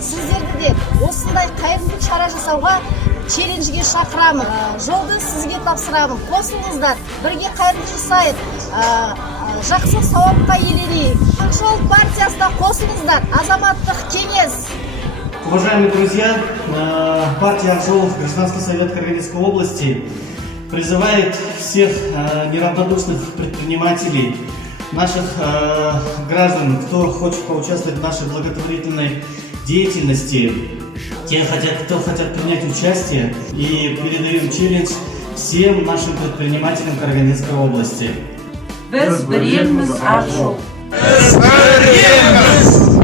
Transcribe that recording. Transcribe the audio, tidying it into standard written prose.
сіздерді де осындай қайырымдылық шара жасауға челленджге шақырамын. Жолды сізге тапсырамын. Қосылыңыздар, бірге қайырымдылық жасайық, жақсы сауапқа еленейік. Ақ жол партиясына қосылыңыздар. Азаматтық кеңес. Уважаемые друзья, партия «Ак Жол», Гражданский совет Карагандинской области призывает всех неравнодушных предпринимателей, наших граждан, кто хочет поучаствовать в нашей благотворительной деятельности, кто хотят принять участие, и передаем челлендж всем нашим предпринимателям Карагандинской области. Biz birimiz Ак Жол. Biz birimiz!